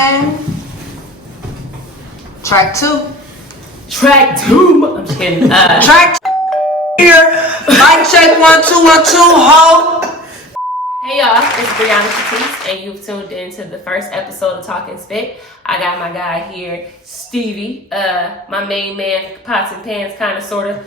And track two. I'm just kidding. Track here. Mic check 1 2 1 2. Ho. Hey y'all, it's Brianna Chatisse, and you've tuned in to the first episode of TalkNSpit. I got my guy here, Stevie, my main man, pots and pans, kind of, sort of.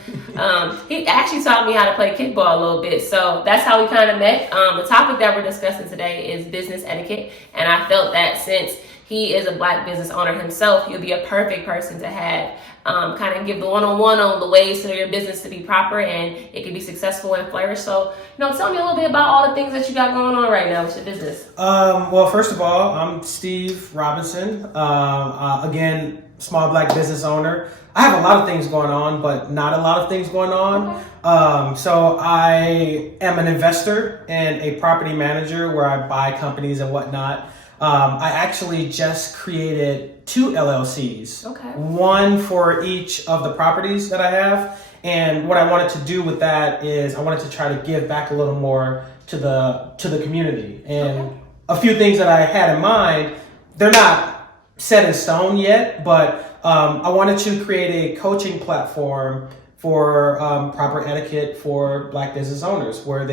He actually taught me how to play kickball a little bit, so that's how we kind of met. The topic that we're discussing today is business etiquette, and I felt that since he is a Black business owner himself, he'll be a perfect person to have kind of give the one-on-one on the ways for your business to be proper and it can be successful and flourish. So, tell me a little bit about all the things that you got going on right now with your business. Well, first of all, I'm Steve Robinson. Again, small Black business owner. I have a lot of things going on, but not a lot of things going on. Okay. So I am an investor and a property manager where I buy companies and whatnot. I actually just created 2 LLCs, one for each of the properties that I have. And what I wanted to do with that is I wanted to try to give back a little more to the community. And a few things that I had in mind, they're not set in stone yet, but I wanted to create a coaching platform for proper etiquette for Black business owners, where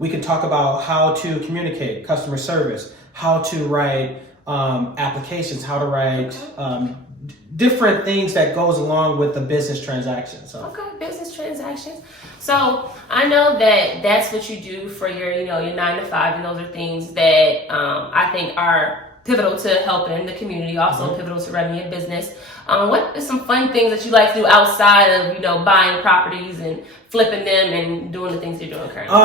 we can talk about how to communicate, customer service, how to write applications, how to write different things that goes along with the business transaction. So. Okay, business transactions. So I know that that's what you do for your 9 to 5, and those are things that I think are pivotal to helping the community, also pivotal to running your business. What are some fun things that you like to do outside of, buying properties and flipping them and doing the things you're doing currently?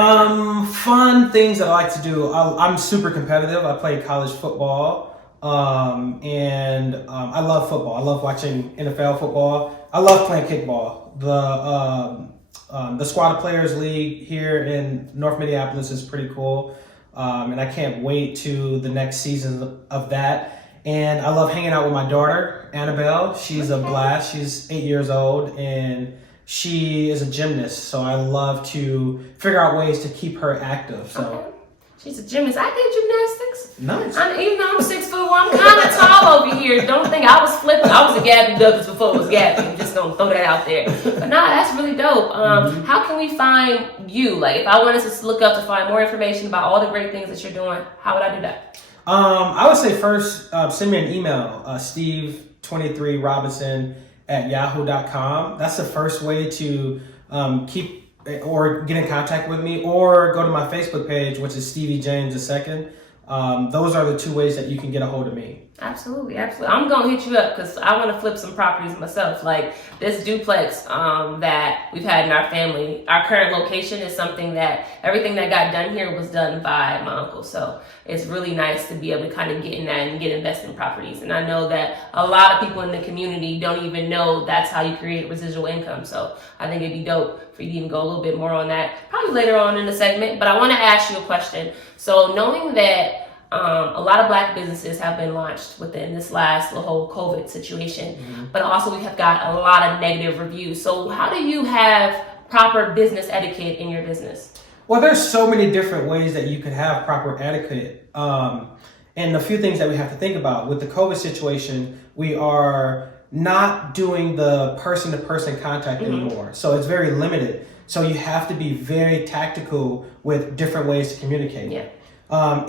Fun things that I like to do. I'm super competitive. I play college football, and I love football. I love watching NFL football. I love playing kickball. The Squad of Players League here in North Minneapolis is pretty cool, and I can't wait to the next season of that. And I love hanging out with my daughter, Annabelle. She's a blast. She's 8 years old, and she is a gymnast. So I love to figure out ways to keep her active. So she's a gymnast. I did gymnastics. Nice. Even though I'm 6'1", I'm kind of tall over here. Don't think I was flipping. I was a Gabby Douglas before it was Gabby. I'm just gonna throw that out there. But nah, that's really dope. How can we find you? Like, if I wanted to look up to find more information about all the great things that you're doing, how would I do that? I would say first, send me an email, steve23robinson@yahoo.com. That's the first way to keep or get in contact with me, or go to my Facebook page, which is Stevie James II. Those are the 2 ways that you can get a hold of me. Absolutely. I'm going to hit you up because I want to flip some properties myself. Like this duplex that we've had in our family, our current location is something that everything that got done here was done by my uncle. So it's really nice to be able to kind of get in that and get invested in properties. And I know that a lot of people in the community don't even know that's how you create residual income. So I think it'd be dope for you to even go a little bit more on that, probably later on in the segment. But I want to ask you a question. So knowing that a lot of Black businesses have been launched within this last whole COVID situation, but also we have got a lot of negative reviews. So how do you have proper business etiquette in your business? Well, there's so many different ways that you could have proper etiquette. And a few things that we have to think about. With the COVID situation, we are not doing the person-to-person contact anymore. So it's very limited. So you have to be very tactical with different ways to communicate. Yeah.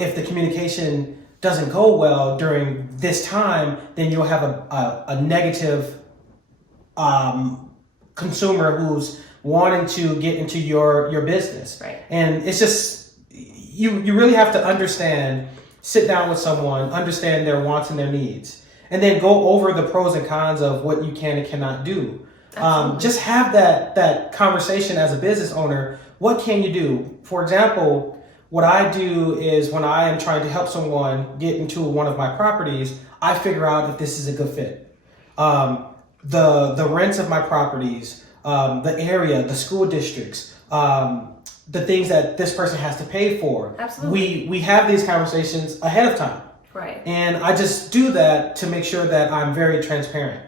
If the communication doesn't go well during this time, then you'll have a negative consumer who's wanting to get into your business. Right. And it's just, you really have to sit down with someone, understand their wants and their needs, and then go over the pros and cons of what you can and cannot do. Just have that conversation as a business owner. What can you do? For example, what I do is when I am trying to help someone get into one of my properties, I figure out if this is a good fit. The rents of my properties, the area, the school districts, the things that this person has to pay for. Absolutely. We have these conversations ahead of time. Right. And I just do that to make sure that I'm very transparent.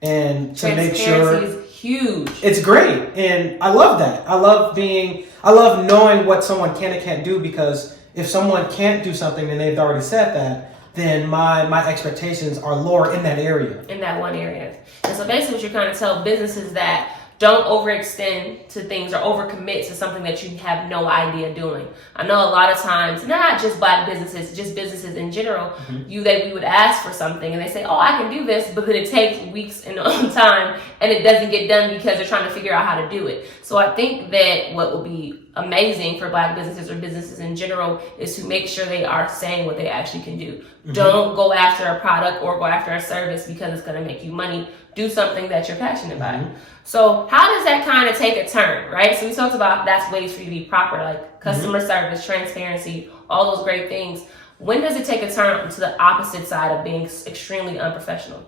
And to make sure transparency is huge. It's great. And I love that. I love knowing what someone can and can't do, because if someone can't do something and they've already said that, then my expectations are lower in that area. In that one area. And so basically what you're trying to tell businesses that don't overextend to things or overcommit to something that you have no idea doing. I know a lot of times, not just Black businesses, just businesses in general, we would ask for something and they say, oh, I can do this, but then it takes weeks and time and it doesn't get done because they're trying to figure out how to do it. So I think that what will be amazing for Black businesses or businesses in general is to make sure they are saying what they actually can do. Don't go after a product or go after a service because it's going to make you money. Do something that you're passionate about. So how does that kind of take a turn, right? So we talked about that's ways for you to be proper, like customer service, transparency, all those great things. When does it take a turn to the opposite side of being extremely unprofessional?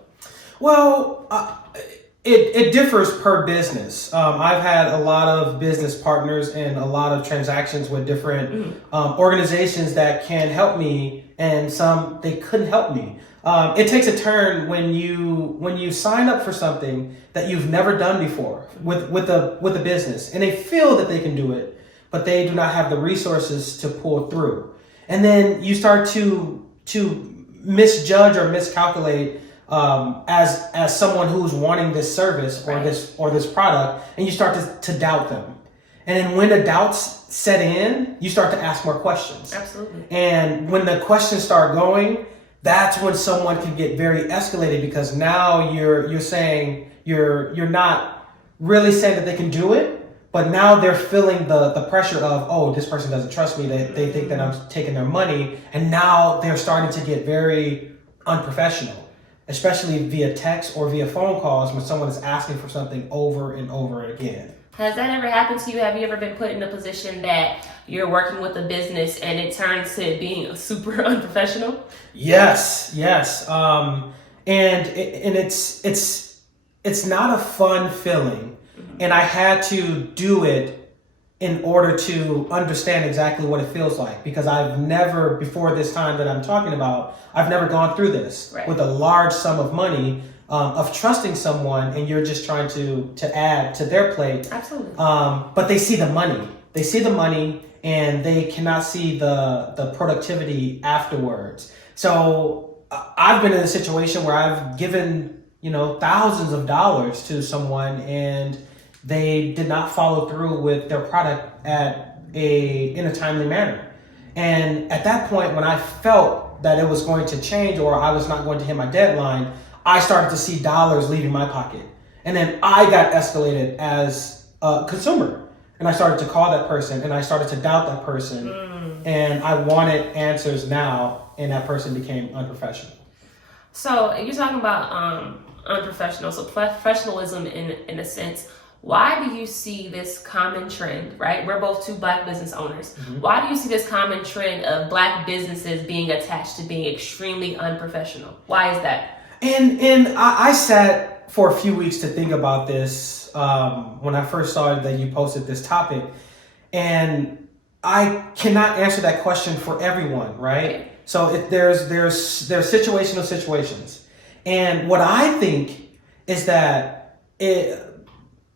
Well, it differs per business. I've had a lot of business partners and a lot of transactions with different organizations that can help me, and some they couldn't help me. It takes a turn when you sign up for something that you've never done before with a business, and they feel that they can do it, but they do not have the resources to pull through. And then you start to misjudge or miscalculate as someone who's wanting this service or this product, and you start to doubt them. And then when the doubts set in, you start to ask more questions. Absolutely. And when the questions start going, that's when someone can get very escalated, because now you're saying you're not really saying that they can do it, but now they're feeling the pressure of, oh, this person doesn't trust me. They think that I'm taking their money, and now they're starting to get very unprofessional, especially via text or via phone calls when someone is asking for something over and over again. Has that ever happened to you? Have you ever been put in a position that you're working with a business and it turns to being super unprofessional? Yes. And it's not a fun feeling, and I had to do it in order to understand exactly what it feels like, because I've never, before this time that I'm talking about, I've never gone through this with a large sum of money. Of trusting someone, and you're just trying to add to their plate. Absolutely. But they see the money. They see the money, and they cannot see the productivity afterwards. So I've been in a situation where I've given thousands of dollars to someone, and they did not follow through with their product in a timely manner. And at that point, when I felt that it was going to change or I was not going to hit my deadline, I started to see dollars leaving my pocket. And then I got escalated as a consumer. And I started to call that person, and I started to doubt that person. And I wanted answers now, and that person became unprofessional. So you're talking about unprofessional. So professionalism in a sense. Why do you see this common trend, right? We're both two Black business owners. Why do you see this common trend of Black businesses being attached to being extremely unprofessional? Why is that? And I sat for a few weeks to think about this when I first saw that you posted this topic, and I cannot answer that question for everyone, right? So there's situational situations, and what I think is that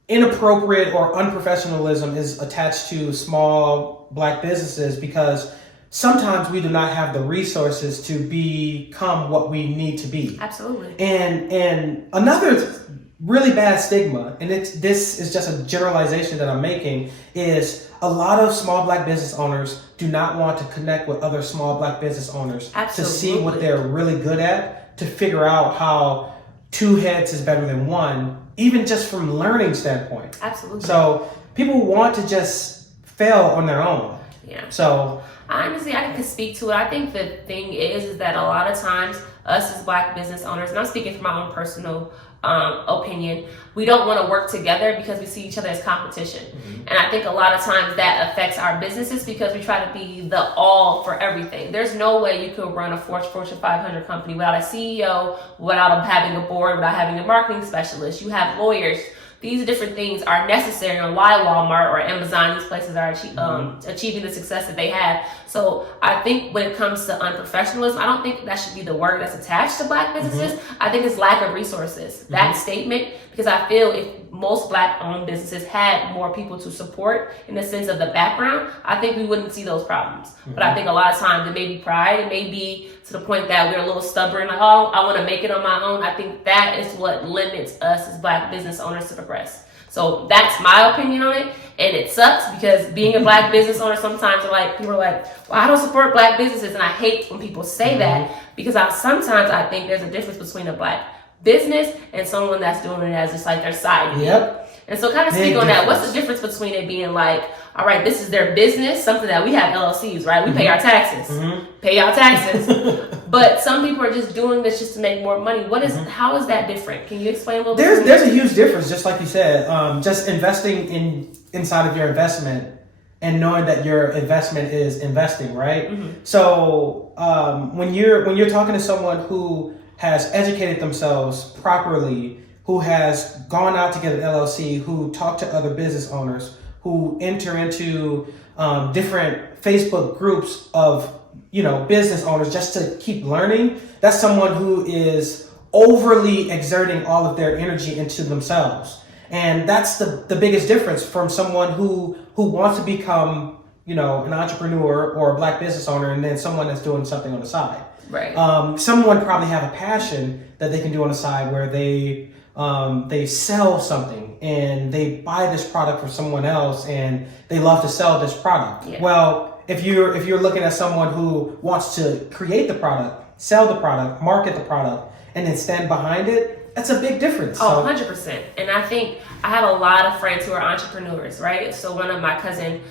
inappropriate or unprofessionalism is attached to small Black businesses because sometimes we do not have the resources to become what we need to be. Absolutely. And another really bad stigma, and this is just a generalization that I'm making, is a lot of small Black business owners do not want to connect with other small Black business owners to see what they're really good at, to figure out how 2 heads is better than 1, even just from learning standpoint. Absolutely. So people want to just fail on their own. Yeah. So honestly, I can speak to it. I think the thing is that a lot of times us as Black business owners, and I'm speaking from my own personal opinion, we don't want to work together because we see each other as competition. And I think a lot of times that affects our businesses because we try to be the all for everything. There's no way you could run a Fortune 500 company without a CEO, without having a board, without having a marketing specialist. You have lawyers. these different things are necessary and why Walmart or Amazon, these places are achieving the success that they have. So I think when it comes to unprofessionalism, I don't think that should be the word that's attached to Black businesses. I think it's lack of resources, that statement, because I feel if most Black-owned businesses had more people to support in the sense of the background, I think we wouldn't see those problems. But I think a lot of times it may be pride, it may be to the point that we're a little stubborn, like, oh, I want to make it on my own. I think that is what limits us as Black business owners to progress. So that's my opinion on it, and it sucks because being a Black business owner, sometimes people are like, well, I don't support Black businesses, and I hate when people say that, because sometimes I think there's a difference between a Black business and someone that's doing it as just like their side gig. And so kind of speak on that. What's the difference between it being like, all right, this is their business, something that we have LLCs, right? We pay our taxes, pay our taxes. But some people are just doing this just to make more money. How is that different? Can you explain a little bit? There's a huge difference, just like you said. Just investing inside of your investment and knowing that your investment is investing, right? So when you're talking to someone who has educated themselves properly, who has gone out to get an LLC, who talk to other business owners, who enter into different Facebook groups of business owners just to keep learning, that's someone who is overly exerting all of their energy into themselves. And that's the biggest difference from someone who wants to become an entrepreneur or a Black business owner, and then someone that's doing something on the side. Right. Someone probably have a passion that they can do on the side where they sell something and they buy this product from someone else and they love to sell this product. Yeah. Well, if you're looking at someone who wants to create the product, sell the product, market the product, and then stand behind it, that's a big difference. Oh, 100%. And I think I have a lot of friends who are entrepreneurs, right? So one of my cousin,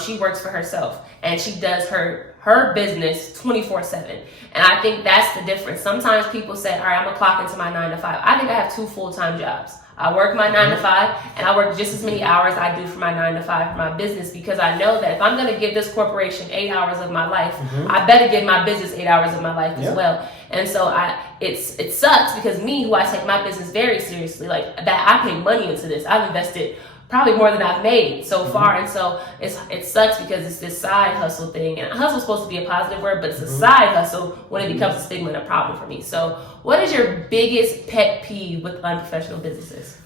she works for herself and she does her business 24/7. And I think that's the difference. Sometimes people say, all right, I'm gonna clock into my 9 to 5. I think I have 2 full-time jobs. I work my 9 to 5 and I work just as many hours I do for my 9 to 5 for my business, because I know that if I'm gonna give this corporation 8 hours of my life, I better give my business 8 hours of my life as well. And so it sucks because me, who I take my business very seriously, like that, I pay money into this. I've invested probably more than I've made so far. And so it sucks because it's this side hustle thing. And hustle is supposed to be a positive word, but it's a side hustle when it becomes a stigma and a problem for me. So what is your biggest pet peeve with unprofessional businesses?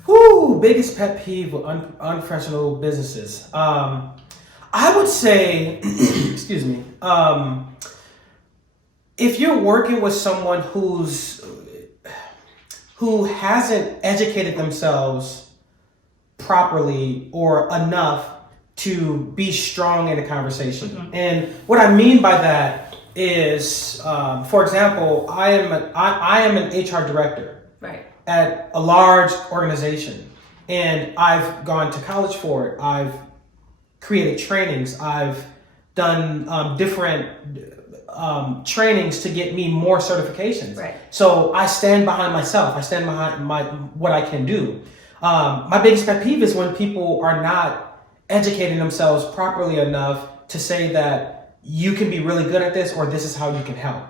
Biggest pet peeve with unprofessional businesses. I would say, excuse me, if you're working with someone who hasn't educated themselves properly or enough to be strong in a conversation. And what I mean by that is, for example, I am an HR director at a large organization, and I've gone to college for it. I've created trainings. I've done different trainings to get me more certifications. So I stand behind myself. I stand behind what I can do. My biggest pet peeve is when people are not educating themselves properly enough to say that you can be really good at this or this is how you can help.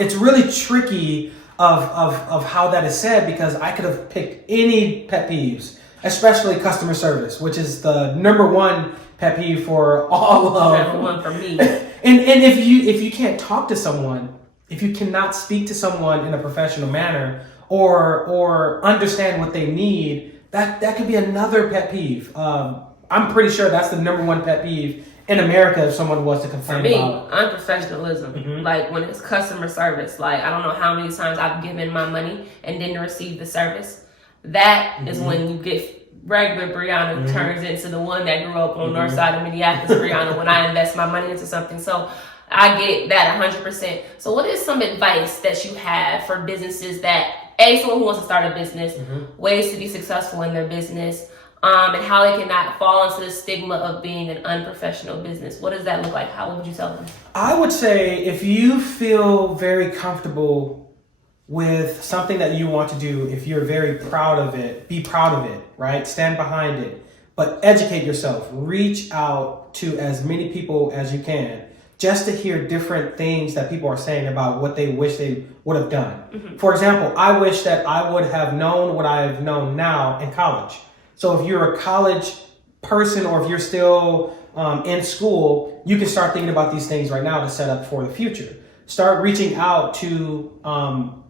It's really tricky of how that is said, because I could have picked any pet peeves, especially customer service, which is the number one pet peeve for all of number one for me. And if you can't talk to someone, if you cannot speak to someone in a professional manner or understand what they need, that could be another pet peeve. I'm pretty sure that's the number one pet peeve in America if someone was to complain about. For me, unprofessionalism, like when it's customer service, like I don't know how many times I've given my money and didn't receive the service. That is when you get regular Brianna turns into the one that grew up on the north side of Minneapolis, Brianna, when I invest my money into something. So I get that 100%. So what is some advice that you have for businesses that, someone who wants to start a business, ways to be successful in their business, and how they cannot fall into the stigma of being an unprofessional business? What does that look like? How would you tell them? I would say if you feel very comfortable with something that you want to do, if you're very proud of it, be proud of it, right? Stand behind it, but educate yourself. Reach out to as many people as you can, just to hear different things that people are saying about what they wish they would have done. For example, I wish that I would have known what I've known now in college. So if you're a college person or if you're still in school, you can start thinking about these things right now to set up for the future. Start reaching out to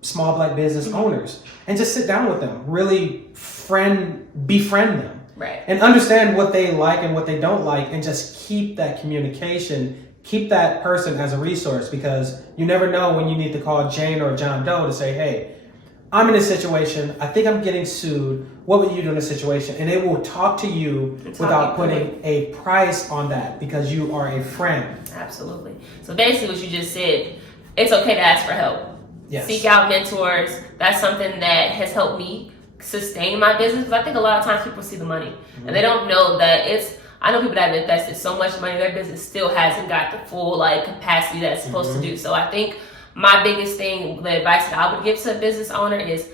small Black business owners and just sit down with them. Really befriend them. Right. And understand what they like and what they don't like, and just keep that communication. Keep that person as a resource, because you never know when you need to call Jane or John Doe to say, hey, I'm in a situation. I think I'm getting sued. What would you do in this situation? And it will talk to you without putting a price on that, because you are a friend. Absolutely. So basically what you just said, it's okay to ask for help. Yes. Seek out mentors. That's something that has helped me sustain my business, because I think a lot of times people see the money and they don't know that I know people that have invested so much money, their business still hasn't got the full capacity that it's supposed to do. So I think my biggest thing, the advice that I would give to a business owner is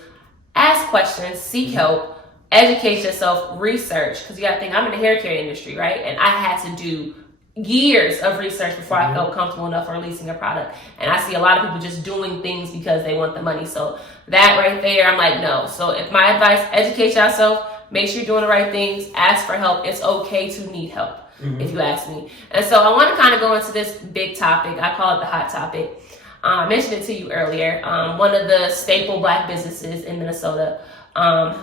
ask questions, seek help, educate yourself, research. Because you got to think, I'm in the hair care industry, right? And I had to do years of research before I felt comfortable enough releasing a product. And I see a lot of people just doing things because they want the money. So that right there, I'm like, no. So if my advice, educate yourself, make sure you're doing the right things, ask for help. It's okay to need help, if you ask me. And so I want to kind of go into this big topic. I call it the hot topic. I mentioned it to you earlier. One of the staple Black businesses in Minnesota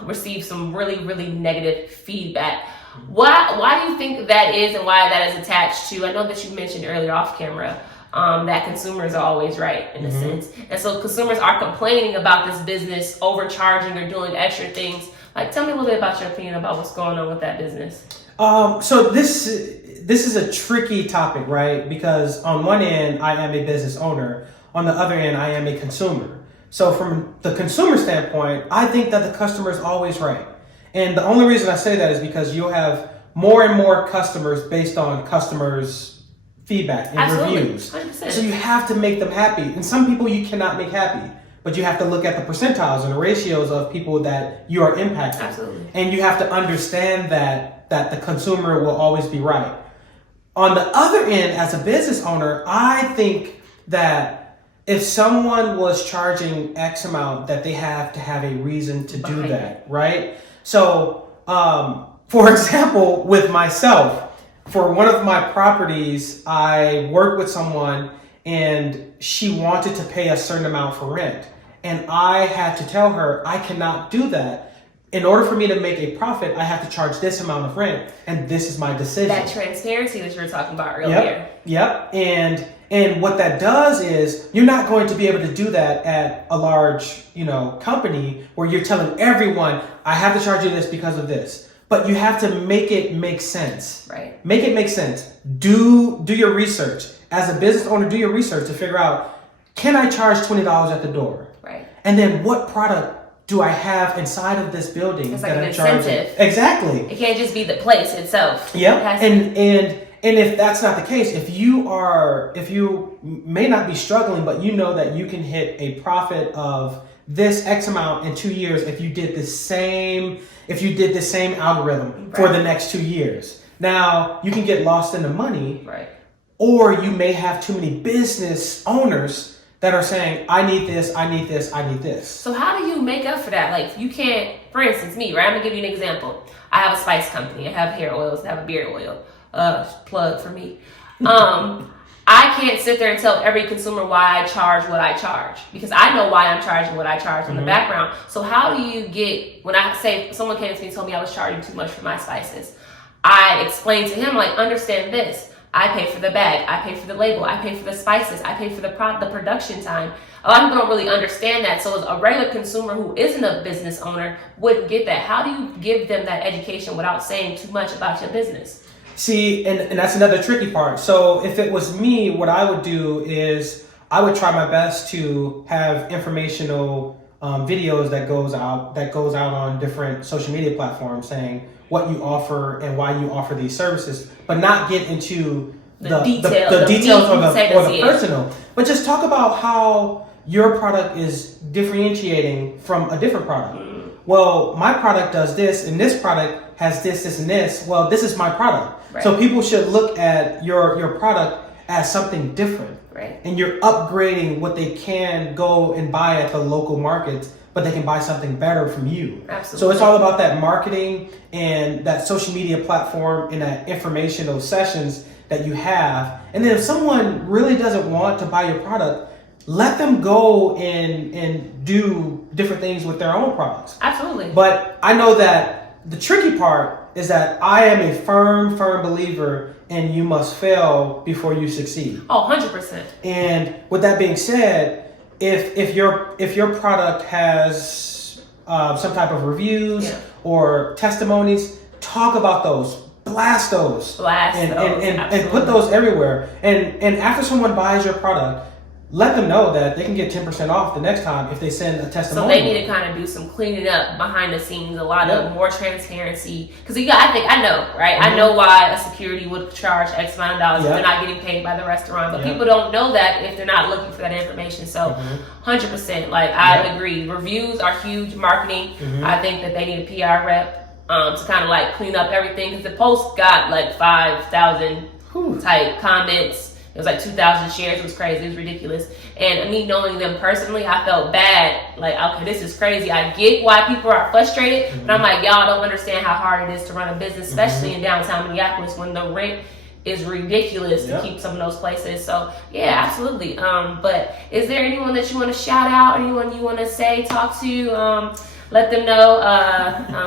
received some really, really negative feedback. Why do you think that is, and why that is attached to? I know that you mentioned earlier off camera that consumers are always right in a sense. And so consumers are complaining about this business overcharging or doing extra things. Tell me a little bit about your opinion about what's going on with that business. So this is a tricky topic, right? Because on one end, I am a business owner. On the other end, I am a consumer. So from the consumer standpoint, I think that the customer is always right. And the only reason I say that is because you'll have more and more customers based on customers' feedback and reviews. 100%. So you have to make them happy. And some people you cannot make happy, but you have to look at the percentiles and the ratios of people that you are impacting. Absolutely. And you have to understand that the consumer will always be right. On the other end, as a business owner, I think that if someone was charging X amount, that they have to have a reason to do that, right? So, for example, with myself, for one of my properties, I worked with someone and she wanted to pay a certain amount for rent. And I had to tell her, I cannot do that. In order for me to make a profit, I have to charge this amount of rent, and this is my decision. That transparency that you were talking about earlier. Yep. And what that does is you're not going to be able to do that at a large, company where you're telling everyone, I have to charge you this because of this. But you have to make it make sense. Right. Make it make sense. Do your research. As a business owner, do your research to figure out, can I charge $20 at the door? Right. And then what product do I have inside of this building it's like that an I'm charging? incentive. Exactly. It can't just be the place itself. Yeah. And if that's not the case, if you may not be struggling, but you know that you can hit a profit of this X amount in 2 years if you did the same algorithm for the next 2 years. Now you can get lost in the money, right? Or you may have too many business owners that are saying, I need this, I need this, I need this. So how do you make up for that? You can't, for instance, me, right? I'm gonna give you an example. I have a spice company. I have hair oils. I have a beard oil. Plug for me. I can't sit there and tell every consumer why I charge what I charge, because I know why I'm charging what I charge in the background. So how do you get, when I say someone came to me and told me I was charging too much for my spices, I explained to him, understand this. I pay for the bag, I pay for the label, I pay for the spices, I pay for the production time. A lot of people don't really understand that. So as a regular consumer who isn't a business owner wouldn't get that. How do you give them that education without saying too much about your business? See, and that's another tricky part. So if it was me, what I would do is I would try my best to have informational videos that goes out on different social media platforms saying what you offer and why you offer these services, but not get into the details or the personal, but just talk about how your product is differentiating from a different product. Well, my product does this, and this product has this, this, and this. Well, this is my product. Right. So people should look at your product as something different. Right. And you're upgrading what they can go and buy at the local markets but they can buy something better from you. Absolutely. So it's all about that marketing and that social media platform and that informational sessions that you have. And then if someone really doesn't want to buy your product, let them go and do different things with their own products. Absolutely. But I know that the tricky part is that I am a firm believer in you must fail before you succeed. Oh, 100%. And with that being said, if your product has some type of reviews or testimonies, talk about those, blast those, and put those everywhere. And after someone buys your product, let them know that they can get 10% off the next time if they send a testimonial. So they need to kind of do some cleaning up behind the scenes, a lot of more transparency. Because I know, right? I know why a security would charge X amount of dollars if they're not getting paid by the restaurant. But people don't know that if they're not looking for that information. So 100%, like I agree. Reviews are huge. Marketing, I think that they need a PR rep to kind of like clean up everything. Because the post got like 5,000 type comments. It was like 2,000 shares. It was crazy. It was ridiculous. And me knowing them personally, I felt bad. Like, okay, this is crazy. I get why people are frustrated. But I'm like, y'all don't understand how hard it is to run a business, especially in downtown Minneapolis when the rent is ridiculous to keep some of those places. So, yeah, absolutely. But is there anyone that you want to shout out? Anyone you want to say, talk to? Let them know.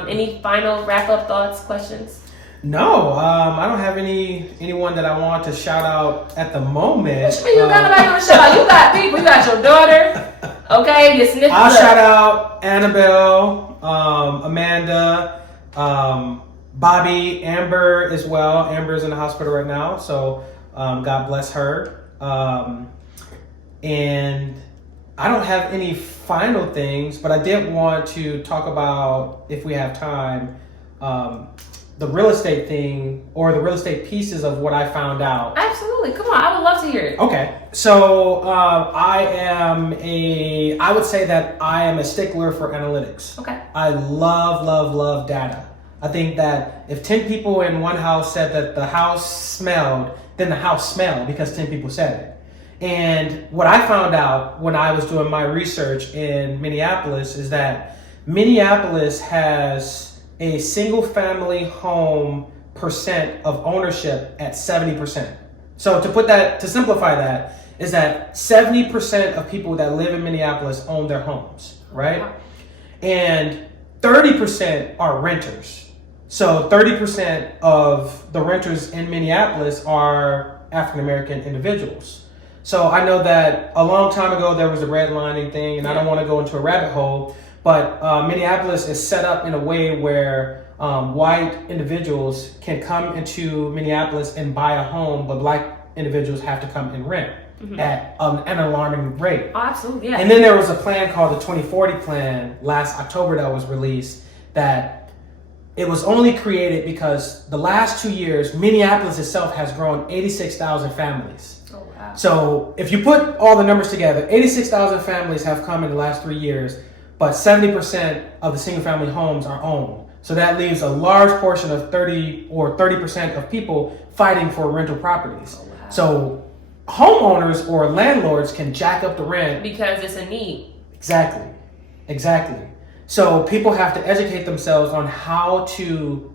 Any final wrap-up thoughts, questions? No, I don't have anyone that I want to shout out at the moment. What you mean you got nobody you want to shout out? You got people. You got your daughter. Okay, you sniff. I'll shout out Annabelle, Amanda, Bobby, Amber as well. Amber's in the hospital right now, so God bless her. And I don't have any final things, but I did want to talk about, if we have time, the real estate thing or the real estate pieces of what I found out. Absolutely. Come on. I would love to hear it. Okay. So I would say that I am a stickler for analytics. Okay. I love data. I think that if 10 people in one house said that the house smelled, then the house smelled because 10 people said it. And what I found out when I was doing my research in Minneapolis is that Minneapolis has a single family home percent of ownership at 70%. So to simplify that, is that 70% of people that live in Minneapolis own their homes, right? And 30% are renters. So 30% of the renters in Minneapolis are African American individuals. So I know that a long time ago there was a redlining thing, and I don't want to go into a rabbit hole, but Minneapolis is set up in a way where white individuals can come into Minneapolis and buy a home, but black individuals have to come and rent at an alarming rate. Oh, absolutely, yeah. And then there was a plan called the 2040 plan last October that was released, that it was only created because the last 2 years, Minneapolis itself has grown 86,000 families. Oh, wow. So if you put all the numbers together, 86,000 families have come in the last 3 years, but 70% of the single family homes are owned. So that leaves a large portion of 30% of people fighting for rental properties. Oh, wow. So homeowners or landlords can jack up the rent. Because it's a need. Exactly. So people have to educate themselves on how to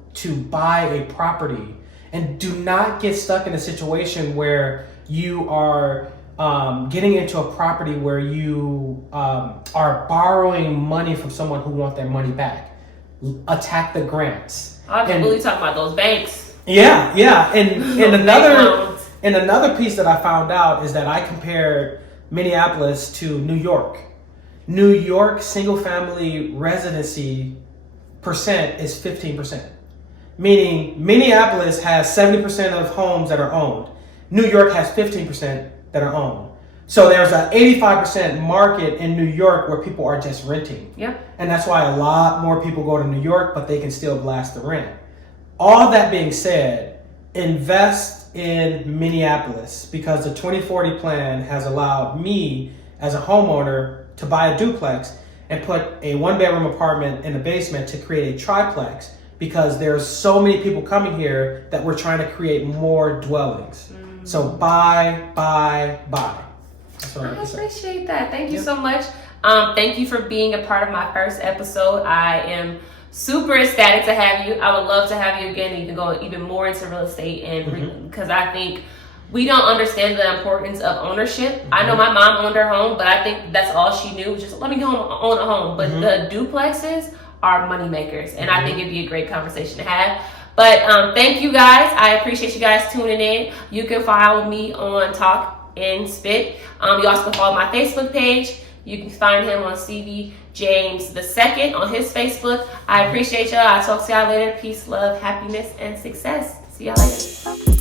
buy a property, and do not get stuck in a situation where you are getting into a property where you are borrowing money from someone who wants their money back. Attack the grants. I'm really talking about those banks. Yeah. And another piece that I found out is that I compared Minneapolis to New York. New York single family residency percent is 15%. Meaning Minneapolis has 70% of homes that are owned. New York has 15% that are owned. So there's an 85% market in New York where people are just renting. Yep. And that's why a lot more people go to New York, but they can still blast the rent. All that being said, invest in Minneapolis, because the 2040 plan has allowed me as a homeowner to buy a duplex and put a 1-bedroom apartment in the basement to create a triplex, because there's so many people coming here that we're trying to create more dwellings. So buy. I appreciate that. Thank you so much. Thank you for being a part of my first episode. I am super ecstatic to have you. I would love to have you again. You can go even more into real estate, and because I think we don't understand the importance of ownership. I know my mom owned her home, but I think that's all she knew, was just let me go own a home. But the duplexes are money makers, and I think it'd be a great conversation to have. But thank you guys. I appreciate you guys tuning in. You can follow me on TalkNSpit. You also can follow my Facebook page. You can find him on Stevie James II on his Facebook. I appreciate y'all. I'll talk to y'all later. Peace, love, happiness, and success. See y'all later.